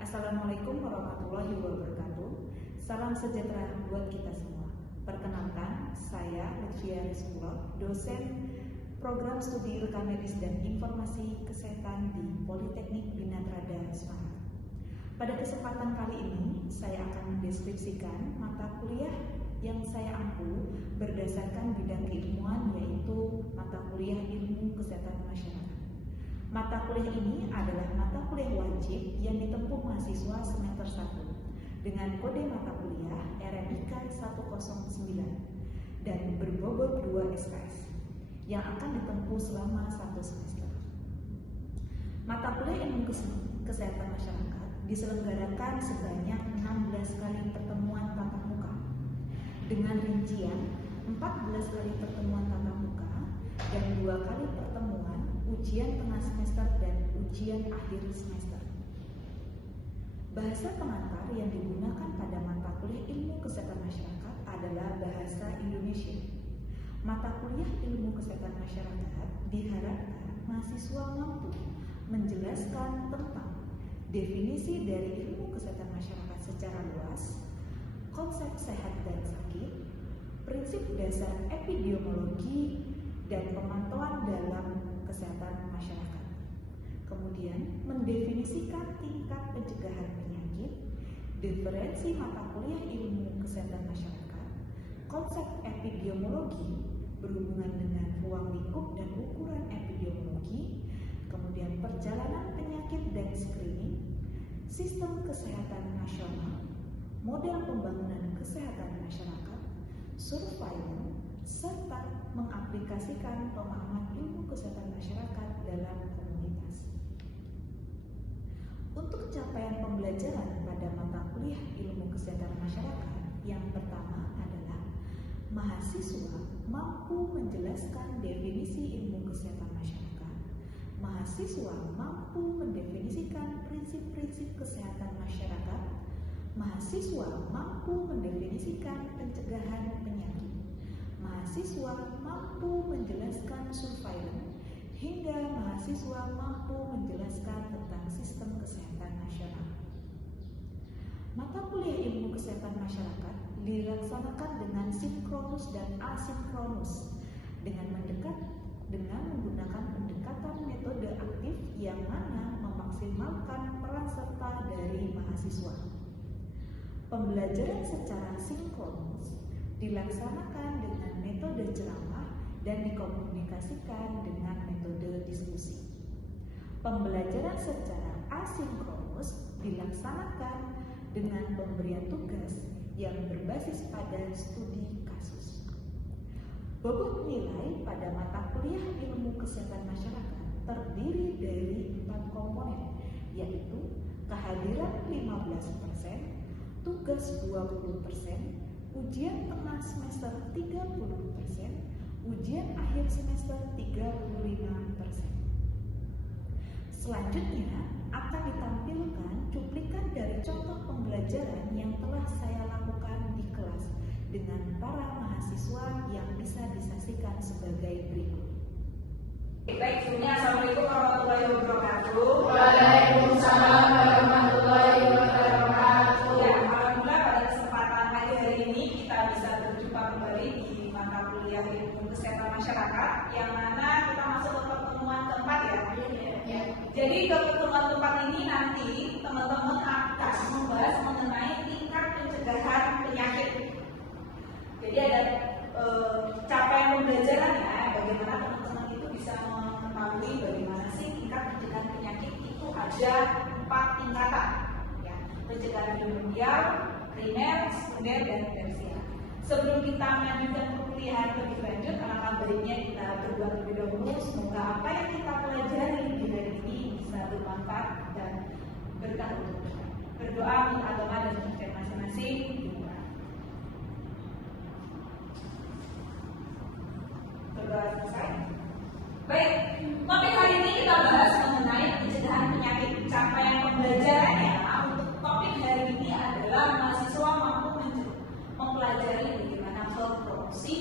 Assalamualaikum warahmatullahi wabarakatuh. Salam sejahtera buat kita semua. Perkenalkan, saya Lutfia Rizkullah, dosen Program Studi Rekam Medis dan Informasi Kesehatan di Politeknik Bina Trada Semarang. Pada kesempatan kali ini, saya akan mendeskripsikan mata kuliah yang saya ampu berdasarkan bidang keilmuan, yaitu mata kuliah Ilmu Kesehatan Masyarakat. Mata kuliah ini adalah mata kuliah wajib yang ditempuh mahasiswa semester 1 dengan kode mata kuliah RMIK 109 dan berbobot 2 SKS yang akan ditempuh selama 1 semester. Mata kuliah Ilmu Kesehatan Masyarakat diselenggarakan sebanyak 16 kali pertemuan tatap muka dengan rincian 14 kali pertemuan tatap muka dan 2 kali pertemuan ujian tengah semester dan ujian akhir semester. Bahasa pengantar yang digunakan pada mata kuliah Ilmu Kesehatan Masyarakat adalah bahasa Indonesia. Mata kuliah Ilmu Kesehatan Masyarakat diharapkan mahasiswa mampu menjelaskan tentang definisi dari ilmu kesehatan masyarakat secara luas, konsep sehat dan sakit, prinsip dasar epidemiologi, dan pemantauan dalam kesehatan masyarakat. Kemudian, mendefinisikan tingkat pencegahan penyakit, diferensi mata kuliah Ilmu Kesehatan Masyarakat, konsep epidemiologi berhubungan dengan ruang lingkup dan ukuran epidemiologi, kemudian perjalanan penyakit dan screening, sistem kesehatan nasional, model pembangunan kesehatan masyarakat, surveillance, serta mengaplikasikan pemahaman ilmu kesehatan masyarakat dalam komunitas. Untuk capaian pembelajaran pada mata kuliah Ilmu Kesehatan Masyarakat, yang pertama adalah mahasiswa mampu menjelaskan definisi ilmu kesehatan masyarakat. Mahasiswa mampu mendefinisikan prinsip-prinsip kesehatan masyarakat. Mahasiswa mampu mendefinisikan pencegahan penyakit. Mahasiswa mampu menjelaskan surveillance, hingga mahasiswa mampu menjelaskan tentang sistem kesehatan nasional. Mata kuliah Ilmu Kesehatan Masyarakat dilaksanakan dengan sinkronus dan asinkronus dengan menggunakan pendekatan metode aktif yang mana memaksimalkan peran serta dari mahasiswa. Pembelajaran secara sinkronus dilaksanakan dengan metode ceramah dan dikomunikasikan dengan metode diskusi. Pembelajaran secara asinkronus dilaksanakan dengan pemberian tugas yang berbasis pada studi kasus. Bobot nilai pada mata kuliah Ilmu Kesehatan Masyarakat terdiri dari 4 komponen, yaitu kehadiran 15%, tugas 20%, ujian tengah semester 30%, ujian akhir semester 35%. Selanjutnya akan ditampilkan cuplikan dari contoh pembelajaran yang telah saya lakukan di kelas dengan para mahasiswa yang bisa disaksikan sebagai berikut. Baik, sebelumnya Assalamualaikum warahmatullahi wabarakatuh. Waalaikumsalam warahmatullahi wabarakatuh. Ya, alhamdulillah pada kesempatan pagi hari ini kita bisa berjumpa kembali di mata kuliah Ilmu Kesehatan Masyarakat, yang mana kita masuk ke pertemuan keempat ya. Jadi ke pertemuan keempat ini nanti teman-teman akan membahas mengenai tingkat pencegahan penyakit. Jadi ada capaian pembelajaran ya, bagaimana teman-teman itu bisa mengetahui bagaimana sih tingkat pencegahan penyakit itu ada 4 tingkatan ya, pencegahan primordial, primer, sekunder, dan tersier. Sebelum kita melanjutkan perkuliahan lebih lanjut, alangkah baiknya kita berdoa terlebih dahulu. Semoga apa yang kita pelajari di hari ini bisa bermanfaat dan berkah untuk kita. Berdoa menurut agama dan kepercayaan masing-masing. Berdoa selesai. Baik, topik hari ini kita bahas mengenai pencegahan penyakit. Capaian pembelajarannya untuk topik hari ini adalah mahasiswa mampu mempelajari bagaimana berproduksi,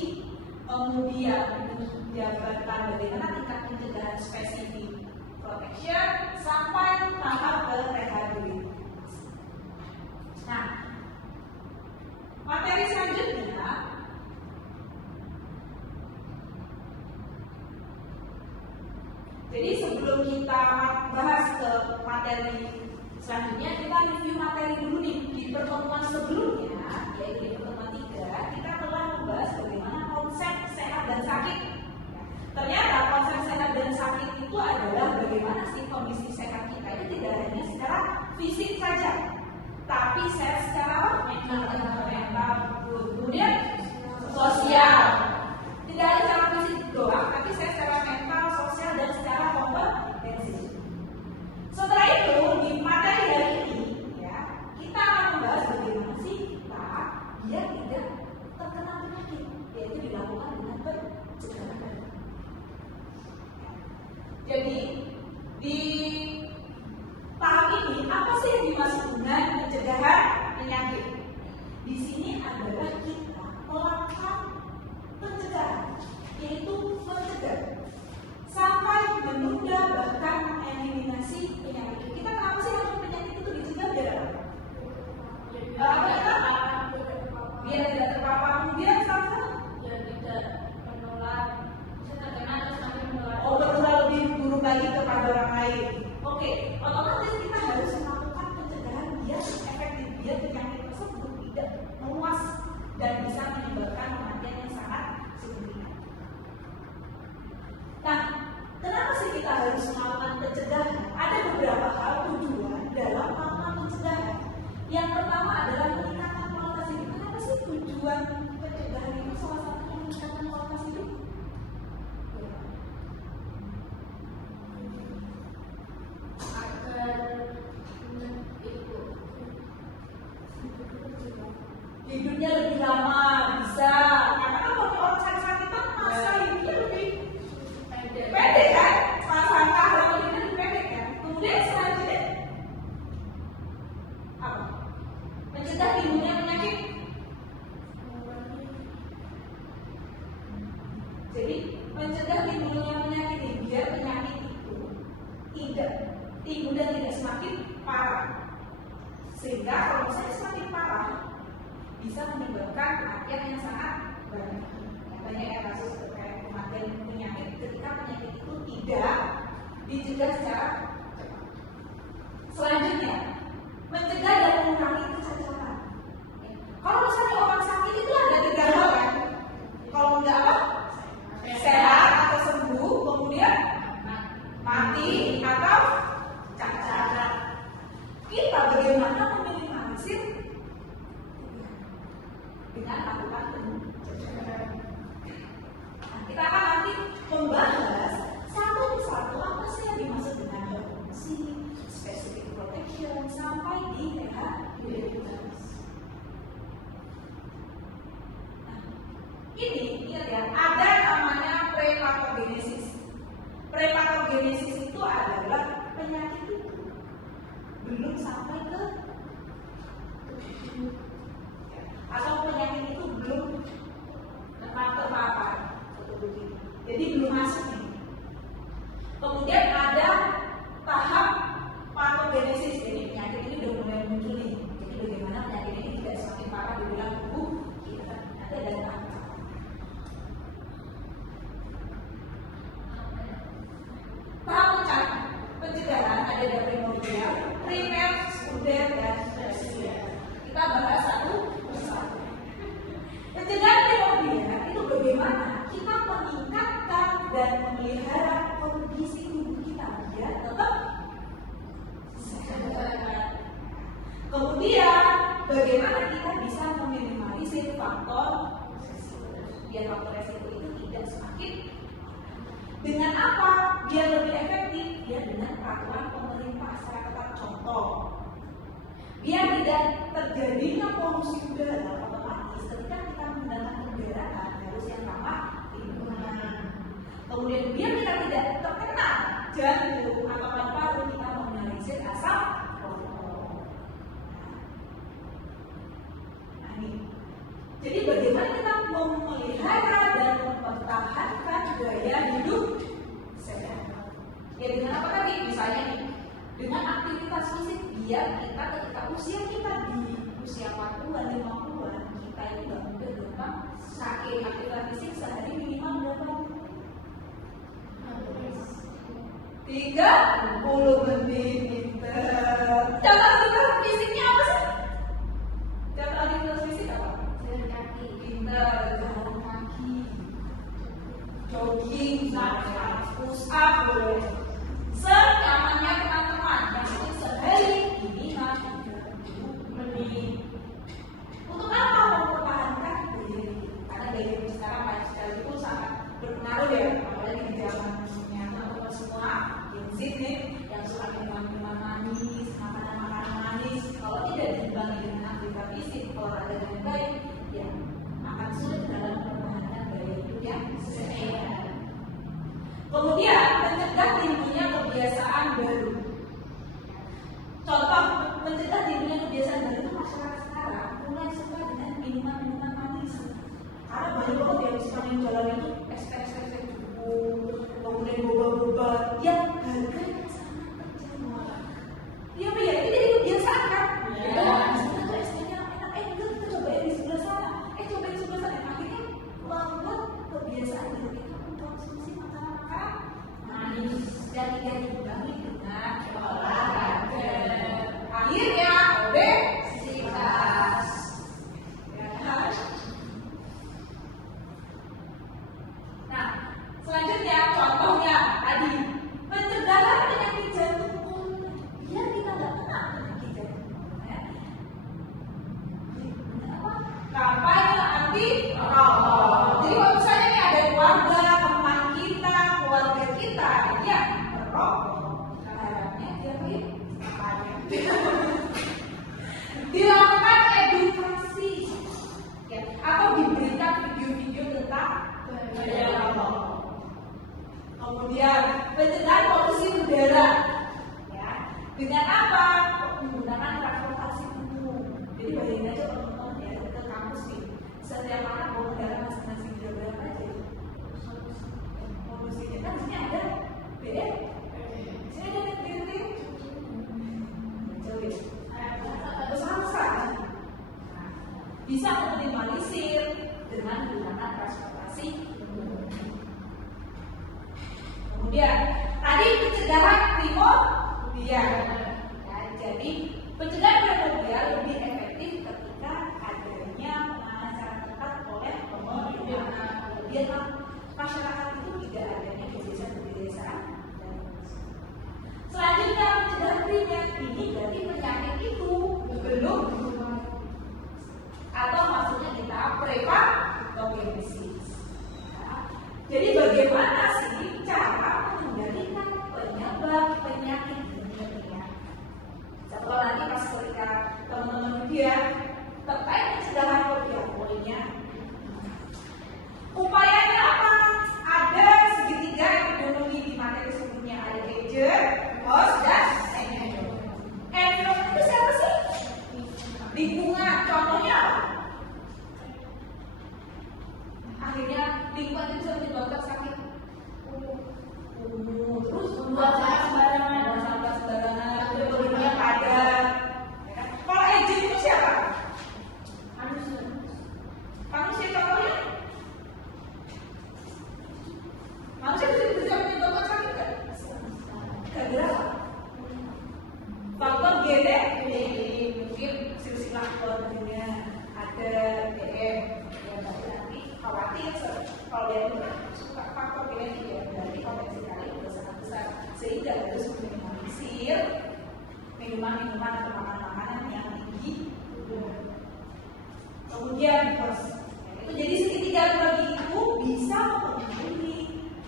kemudian menjabarkan bagaimana tingkat pencegahan spesifik protection sampai tahap ke rehabilitasi. materi selanjutnya, kita review materi dulu nih. Di pertemuan sebelumnya, yaitu di pertemuan 3, kita telah membahas bagaimana konsep sehat dan sakit. Ternyata konsep sehat dan sakit itu adalah bagaimana sih kondisi sehat kita itu tidak hanya secara fisik saja, tapi sehat secara mental, kemudian sosial. Tidak hanya secara fisik doang, tapi sehat secara mental, sosial, dan secara kompetensi. Setelah itu di materi hari ini ya, kita akan membahas bagaimana sih kita biar tidak terkena penyakit, yaitu dilakukan dengan pencegahan. Jadi di tahap ini apa sih yang dimaksud dengan pencegahan penyakit? Di sini adalah kita melakukan pencegahan, yaitu mencegah sampai menunda bahkan mengeliminasi penyakit. Kita kenapa sih harus penyakit itu dicegah biar apa? Biar tidak terpapar, kemudian sama biar tidak menular, bisa terkena terus nanti menular. oh menular lebih buruk lagi kepada orang lain. Oke, otomatis kita harus melakukan pencegahan biar efektif, biar penyakit tersebut tidak meluas dan bisa menyebabkan kematian yang sangat signifikan. Nah, kenapa sih kita harus melakukan pencegahan? Ada beberapa hal tujuan dalam melakukan pencegahan. Yang pertama adalah meningkatkan kualitas hidup. Kenapa sih tujuan pencegahan itu salah satunya meningkatkan kualitas hidup? Hidupnya lebih lama bisa, karena kalau orang sakit-sakitan masa hidupnya lebih pendek kan, masa hidupnya lebih pendek kan. Kemudian selanjutnya apa? Mencegah timbulnya penyakit. Jadi mencegah timbulnya penyakit ini biar penyakit itu tidak timbul dan tidak semakin parah. Sehingga kalau misalnya semakin parah bisa menyebabkan kematian yang sangat banyak. Banyak ya kasus terkait kematian penyakit ketika penyakit itu tidak dicegah secara cepat. Selanjutnya, mencegah dan mengurangi kecacatan. Kalau misalnya orang sakit itu ada 3 hal kan? Kalau enggak apa? Sehat atau sembuh, kemudian mati atau cacat. Kita bagaimana meminimalisir dengan melakukan pencegahan. Nah, kita akan nanti membahas satu persatu apa sih yang dimaksud dengan prevensi, specific protection, sampai di rehabilitasi. Nah, ini ingat ya, ada namanya prepatogenesis. Prepatogenesis itu adalah penyakit itu belum sampai ke atau penyakit itu belum terpapar, jadi belum masuk nih. Kemudian ada tahap patogenesis, jadi penyakit ini sudah mulai muncul nih. Jadi bagaimana penyakit ini tidak semakin parah di dalam tubuh kita. Nanti ada tahap pencegahan ada dari primordial, primer, sekunder, dan tersier. Kita bahas satu persatu. Pencegahan primordial itu bagaimana kita meningkatkan dan memelihara kondisi tubuh kita biar tetap sehat. Kemudian bagaimana kita bisa meminimalisir faktor resiko biar faktor resiko itu tidak semakin. Dengan apa? Biar lebih efektif, biar dengan peraturan pemerintah secara ketat. Contoh, biar tidak terjadinya polusi udara, otomatis ketika kita menggunakan kendaraan harus yang ramah lingkungan. Kemudian biar kita tidak terkena jantung atau paru-paru, kita meminimalisir asap rokok. Nah ini, jadi bagaimana kita memelihara dan mempertahankan gaya hidup sehat? Ya dengan apa tadi? Misalnya nih, dengan aktivitas fisik biar kita ketika usia kita di usia 40-an, 50-an, kita itu nggak mudah gampang sakit. Aktivitas fisik sehari minimal berapa? 30 menit. push up boleh. Senyamannya teman-teman, yang penting sehari minimal 30 menit. Untuk apa mempertahankan gaya hidup? Karena gaya hidup sekarang banyak sekali itu sangat berpengaruh ya, apalagi di zamannya teman-teman semua Gen Z nih yang suka minuman manis, makanan manis. Kalau tidak diimbangi dengan aktivitas fisik, olahraga dengan baik, ya akan sulit dalam mempertahankan gaya hidup yang sehat. Kemudian mencegah timbulnya kebiasaan baru. Contoh mencegah timbulnya kebiasaan baru itu masyarakat sekarang mulai suka dengan minuman manis. Karena banyak banget yang suka yang jalan itu es cukup, kemudian boba-boba yang harganya sangat terjangkau. Iya, ini jadi kebiasaan kan? Sebenarnya tuh es-nya enak, kita cobain di sebelah sana, cobain di sebelah sana. Akhirnya membuat kebiasaan diri kita mengkonsumsi makanan manis dan tidak diimbangi dengan olahraga. Akhirnya obesitas. Nah, selanjutnya contohnya tadi pencegahan penyakit jantung pun biar kita nggak kena penyakit jantung. Kampanye anti rokok. Jadi kalau misalnya nih ada keluarga kita yang merokok, harapnya dia dilakukan edukasi, ya, atau diberikan video-video tentang bahaya rokok. Kemudian pencegahan polusi udara, ya, dengan apa? Menggunakan transportasi umum. Jadi bayangin aja teman-teman ya ke kampus nih, setiap anak bawa kendaraan masing-masing berapa aja? Polusinya kan di sini ada BM, di sini ada BT, ada salsa. Bisa meminimalisir dengan menggunakan transportasi umum. Kemudian tadi pencegahan primordial. Jadi pencegahan primordial lebih efektif ketika adanya penanganan tepat oleh primordial. Kemudian masyarakat itu tidak adanya kebiasaan. Selanjutnya pencegahan primer ini berarti penyakit itu belum atau maksudnya kita prevalesis. Jadi bagaimana sih cara mengendalikan penyebab penyakit dunia? Contoh nanti pas ketika teman-teman dia terkait pencegahan poinnya. Upayanya apa? Ada segitiga epidemiologi di materi sebelumnya, ada agent, host, dan environment. Environment itu siapa sih? Lingkungan. Contohnya apa? Akhirnya lingkungan itu bisa menyebabkan sakit terus membuat sampah sembarangan, kemudian padat. Kalau agent itu siapa? Manusia contohnya? Manusia bisa menyebabkan sakit nggak? Gara-gara faktor genetik, mungkin silsilah keluarganya ada DM, ya tapi nanti khawatir kalau dia punya suka faktor genetik ya berarti potensi kali udah sangat besar sehingga harus meminimalisir minuman atau makanan yang tinggi. Kemudian itu jadi segitiga bagi itu bisa mempengaruhi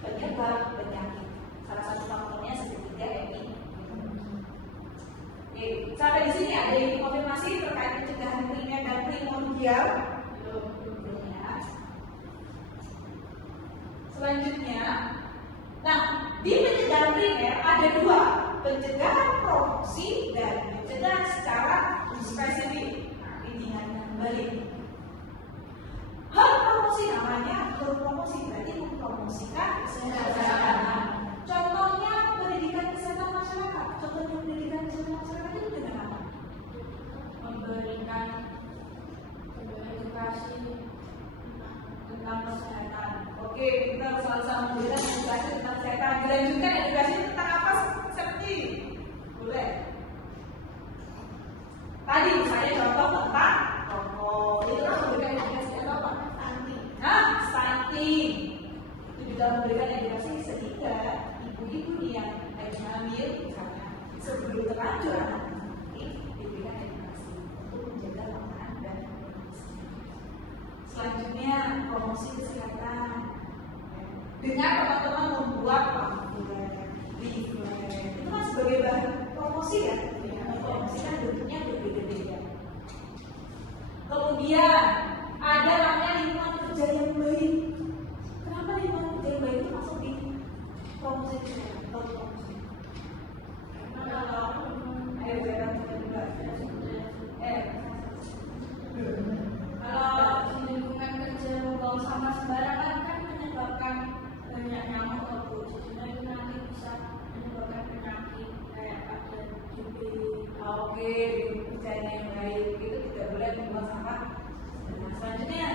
penyebab penyakit. Salah satu faktornya segitiga ini. Oke, sampai di sini ada yang konfirmasi terkait pencegahan primer dan primordial. Selanjutnya, nah di pencegahan primer ada dua, pencegahan promosi dan pencegahan secara spesifik. Nah, ini diingatkan kembali. Hal promosi namanya berpromosi berarti mempromosikan kesehatan. Contohnya pendidikan kesehatan masyarakat. Contohnya pendidikan kesehatan masyarakat itu dengan apa? Memberikan edukasi tentang kesehatan. Oke, kita sama-sama memberikan edukasi tentang kesehatan. Dilanjutkan edukasi tentang apa? Seperti boleh. Tadi misalnya contoh tentang rokok. Itu kan memberikan edukasi tentang apa? Stunting. Itu juga memberikan edukasi terlanjur anak ini diberikan edukasi untuk menjaga lapangan dan kondisi. Selanjutnya promosi kesehatan dengan teman-teman membuat pamflet, leaflet, itu kan sebagai bahan promosi ya. Promosi kan bentuknya berbeda-beda. Kemudian ada namanya lingkungan kerja yang baik. Kenapa lingkungan kerja yang baik itu masuk di promosi kesehatan? Kalau lingkungan kerja membuang sampah sembarangan kan menyebabkan banyak nyamuk atau jadinya itu nanti bisa menyebabkan penyakit kayak ada TB. Oke, kerjaan yang baik itu tidak boleh membuang sampah. Nah, selanjutnya,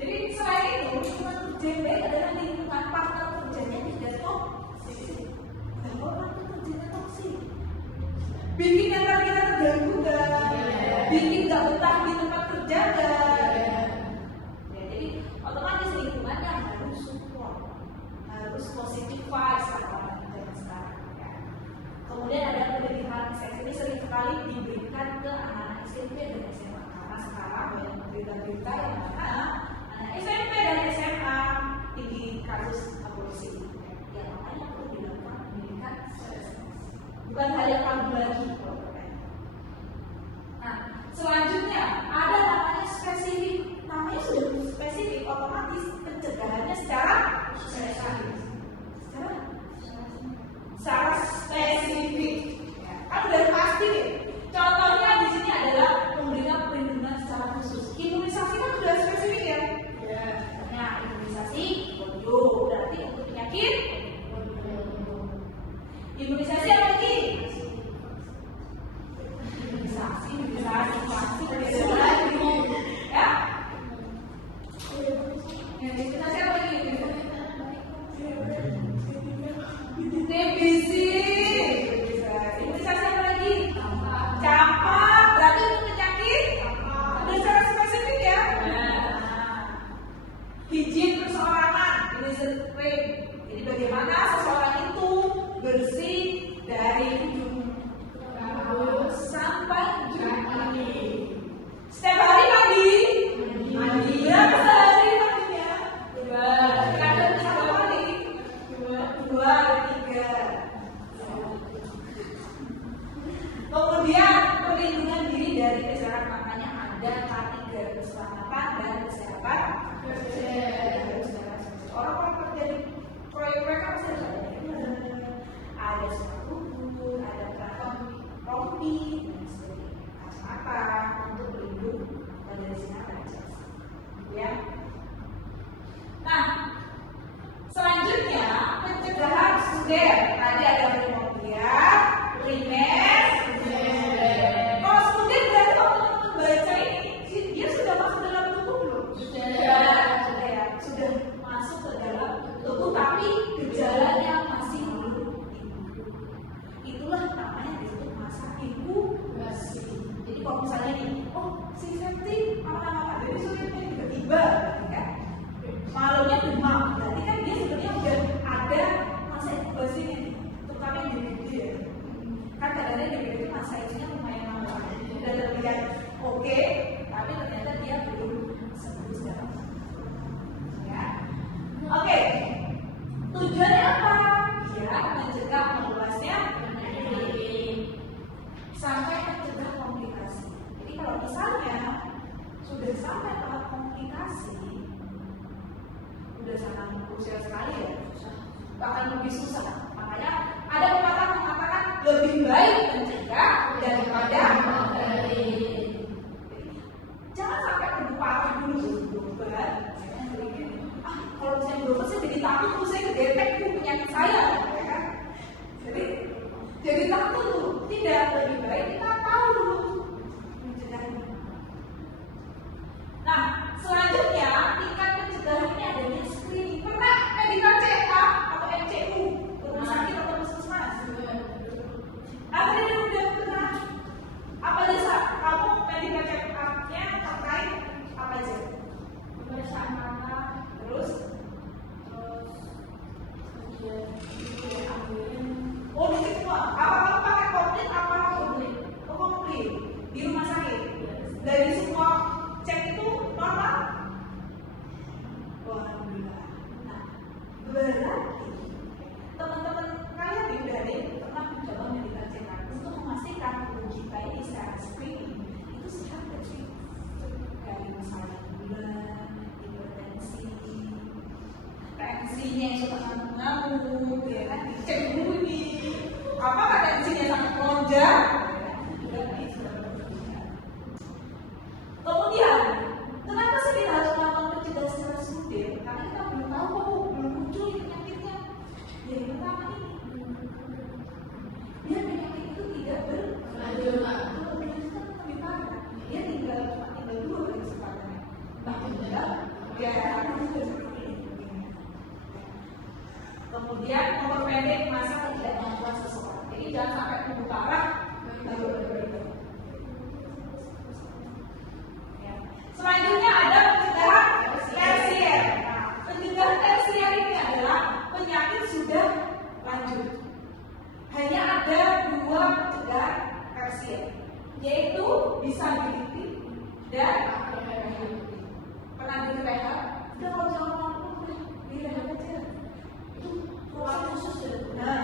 jadi selain itu lingkungan kerja yang baik adalah lingkungan partner kerjanya tidak toksik. Kalau partner kerjanya toksik, bikin mental kita terganggu nggak? Bikin nggak betah di tempat kerja nggak? Ya, jadi otomatis lingkungannya harus support, harus positive vibes orang zaman sekarang. Ya. Kemudian ada pendidikan seks ini sering sekali diberikan ke anak SMP dan SMA karena sekarang banyak berita-berita yang mana anak SMP dan SMA tinggi kasus aborsi. Ya makanya perlu dilakukan pendidikan seks. Bukan hal yang tabu lagi. Nah, selanjutnya ada namanya spesifik. Namanya sudah spesifik, otomatis pencegahannya secara spesifik. Secara spesifik. Ya, kan udah pasti nih. Contohnya di sini adalah memberikan perlindungan secara khusus. Imunisasi kan sudah spesifik ya. Nah, imunisasi polio berarti untuk penyakit. Imunisasi apa lagi? Imunisasi, ya. Imunisasi apa lagi? TBC. Imunisasi apa lagi? Campak. Berarti untuk penyakit. Udah secara spesifik ya. Higien perseorangan. Ini sering. Jadi bagaimana seseorang itu bersih dari ujung rambut sampai kaki. Setiap hari mandi. Mandi berapa sehari mandinya? 2. Kadang 1 hari. 2 atau 3. Kemudian perlindungan diri dari kesehatan, makanya ada K3 keselamatan dan kesehatan. Orang-orang kerja di proyek-proyek apa saja ada sepatu boots, ada platform rompi dan sebagainya, kacamata untuk pelindung dari sinar kaca. Ya. Nah, selanjutnya pencegahan sekunder. Tadi ada primordial, primer, sekunder. Kalau sekunder berarti waktu teman-teman baca ini, dia sudah masuk dalam tubuh belum? Sudah ya, sudah masuk ke dalam tubuh, tapi gejalanya masih belum timbul. Itulah namanya disebut masa inkubasi. Jadi kalau misalnya nih, oh si Septi apa jadi sulitnya tiba-tiba, kan? Malamnya demam, berarti kan dia sebenarnya udah ada masa inkubasinya, terutama yang gede-gede ya. Kan kadang-kadang yang gede itu masa inkubasinya lumayan lama, udah terlihat oke, tapi ternyata dia belum sembuh secara ya. Oke, tujuannya apa? Ya, mencegah meluasnya penyakit sampai mencegah komplikasi. Jadi kalau misalnya sudah sampai tahap komplikasi, udah sangat krusial sekali ya, bahkan lebih susah. Makanya ada pepatah mengatakan lebih baik mencegah daripada mengobati. Jangan sampai lebih parah dulu beban. Kalau misalnya dokter saya jadi takut tuh saya kedetek tuh penyakit saya, ya kan? Jadi takut tuh. Tidak, lebih baik kita tahu dulu mencegahnya. Nah, selanjutnya tingkat pencegahan ini adanya screening. Pernah medical check up atau MCU rumah sakit atau puskesmas? Apa dia udah pernah? Apa aja kamu medical check up-nya terkait apa aja? Pemeriksaan mata, Terus kemudian ambilin oh dicek semua. Apa remaja. Kemudian, kenapa sih kita harus melakukan pencegahan secara sumber? Karena kita belum tahu, belum muncul penyakitnya. Yang pertama ini, biar penyakit itu tidak berlanjut, lebih parah. Dia tinggal dua kali kesempatannya. Kemudian memperpendek masa ketidakmampuan seseorang. Jadi jangan sampai tumbuh parah baru berubah. Selanjutnya ada pencegahan tersier. Nah, pencegahan tersier ini adalah penyakit sudah lanjut. Hanya ada dua pencegahan tersier, yaitu disability dan pernah direhab. Udah kalau jangan mampu direhab aja. Itu proses khusus ya. Nah,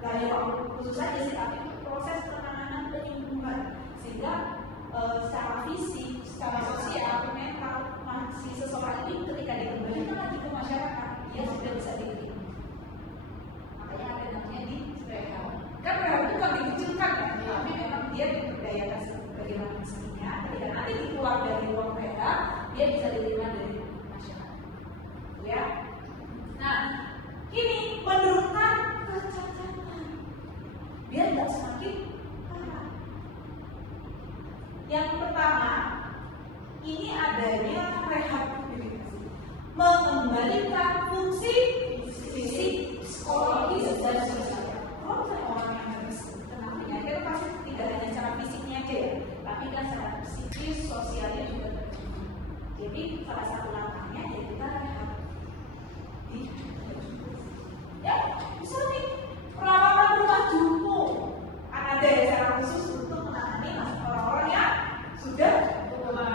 kayak khusus aja sih, tapi proses penanganan penyembuhan sehingga secara fisik, secara sosial, mental, si seseorang ini ketika dia kembali lagi ke masyarakat, dia sudah bisa diterima. Makanya ada namanya di rehab. Kan rehab itu kan dikucilkan kan, tapi memang dia diberdayakan sebagaimana mestinya. Ketika nanti keluar dari ruang rehab, dia bisa diterima dari masyarakat. Ya. Nah, ini menurunkan kecacatan biar tidak semakin parah. Yang pertama, ini adanya rehabilitasi, mengembalikan fungsi fisik, psikologis, dan sosial. Kalau orang yang habis kena penyakit pasti tidak hanya secara fisiknya aja ya, tapi kan secara psikis, sosialnya juga terjadi. Jadi salah satu langkahnya ya kita rehab. Ya, bisa nih perawatan rumah jumbo ada ya secara khusus untuk menangani orang-orang yang sudah tua,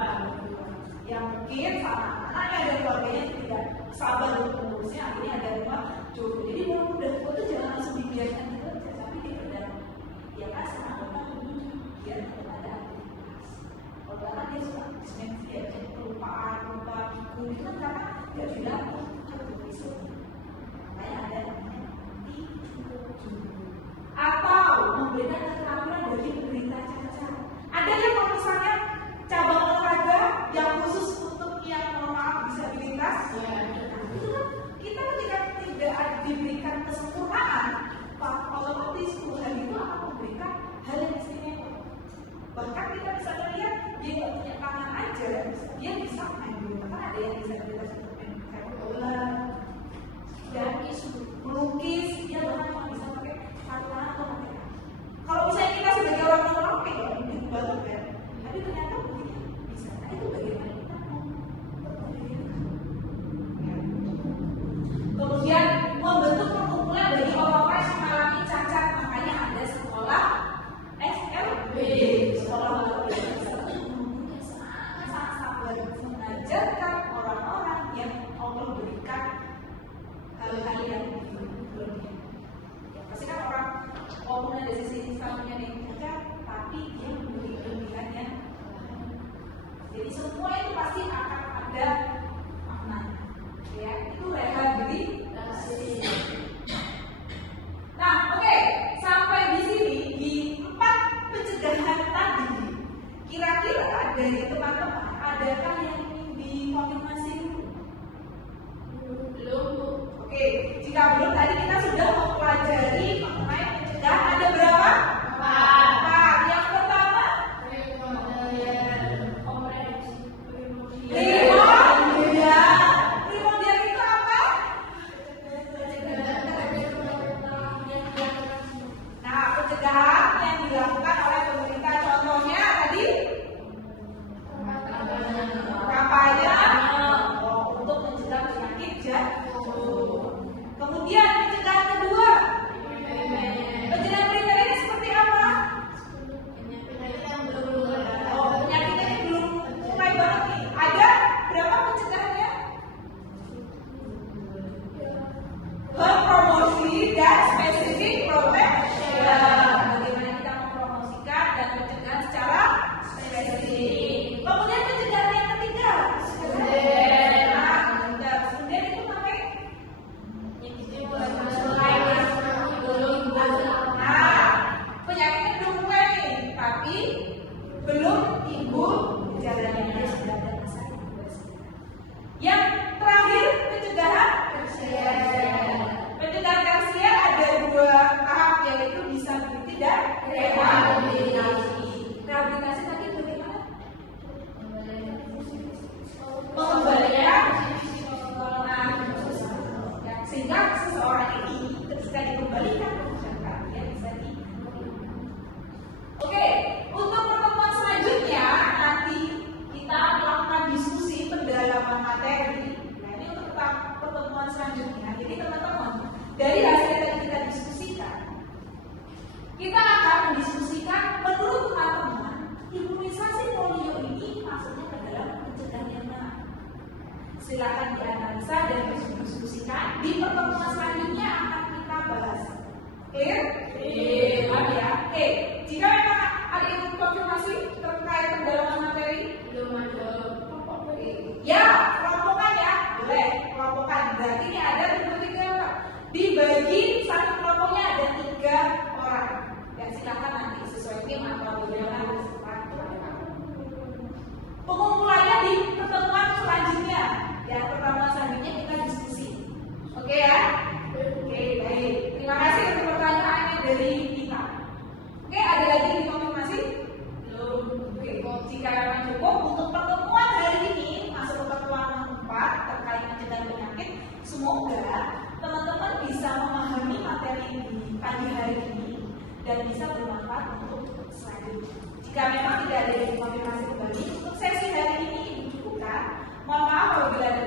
yang mungkin sama anaknya dan keluarganya tidak sabar untuk mengurusnya, akhirnya ada rumah jumbo. Jadi kalau udah tua itu jangan langsung dibiarkan gitu aja, tapi diperdam. Ya kan sama orang menuju biar tidak ada aktivitas. Kalau kan dia suka dimensia, jadi kelupaan, lupa, pikun itu kan karena dia dilakukan itu. Makanya ada namanya atau memberikan keterampilan bagi penderita cacat. Ada yang kalau misalnya cabang olahraga yang khusus untuk yang mohon maaf disabilitas, ya, itu kan kita ketika tidak diberikan kesempurnaan, otomatis Tuhan itu akan memberikan hal yang istimewa. Bahkan kita bisa melihat dia nggak punya tangan aja, dia bisa main bola. Kan ada yang disabilitas untuk main bola, dan melukis, dia bahkan bisa pakai satu tangan atau pakai tangan. Kalau misalnya kita sebagai orang normal ya begitu banget kan, tapi ternyata begini bisa. Nah itu bagaimana kita kemudian membentuk perkumpulan bagi orang-orang yang mengalami cacat. Makanya ada sekolah SLB, sekolah baru yang sangat sabar mengajarkan orang-orang yang Allah berikan hal-hal yang berlebihan. Ya, pasti kan orang walaupun ada sisi satunya yang cacat, tapi dia memiliki kelebihan yang jadi semua itu pasti akan ada maknanya. Ya, itu rehabilitasi. Nah, oke, sampai di sini di 4 pencegahan tadi, kira-kira dari teman-teman adakah yang ingin dikonfirmasi dulu? Belum. Oke, jika belum tadi kita sudah mempelajari mengenai pencegahan ada berapa? 4. Yang pertama primordial itu apa? Nah, pencegahan yang dilakukan oleh pemerintah contohnya tadi kampanye untuk mencegah penyakit jantung. Kemudian pencegahan kedua, pencegahan primer ini seperti apa? Penyakitnya ini belum mulai banget nih. Ada berapa pencegahannya? Promosi dan spesifik protection. Bagaimana kita mempromosi dan rehabilitasi. Rehabilitasi tadi bagaimana? Pengembalian sehingga seseorang ini ketika dikembalikan ke masyarakat dia bisa di. Oke, untuk pertemuan selanjutnya nanti kita melakukan diskusi pendalaman materi. Nah ini untuk pertemuan selanjutnya. Jadi teman-teman, dari hasil yang kita diskusikan, kita akan mendiskusikan menurut teman-teman imunisasi polio ini maksudnya adalah pencegahan yang mana. Silakan dianalisa dan didiskusikan. Di pertemuan selanjutnya akan kita bahas. Clear? Ya. Oke. Jika memang ada yang konfirmasi terkait pendalaman materi, belum ada. ya kelompokan ya, boleh kelompokan. Berarti ini ada tiga orang. Dibagi satu kelompoknya ada 3 orang. Ya silakan nanti sesuai tim atau bagaimana. Pengumpulannya di pertemuan selanjutnya. Ya, pertemuan selanjutnya kita diskusi. Oke ya? Oke, baik. Terima kasih untuk pertanyaannya dari kita. Oke, ada lagi yang dikonfirmasi? Belum. Oke, jika memang cukup untuk pertemuan hari ini masuk ke pertemuan 4 terkait pencegahan penyakit, semoga teman-teman bisa memahami materi di pagi hari ini dan bisa bermanfaat untuk selanjutnya. Jika memang tidak ada yang dikonfirmasi kembali, untuk sesi hari ini dicukupkan. Mohon maaf apabila ada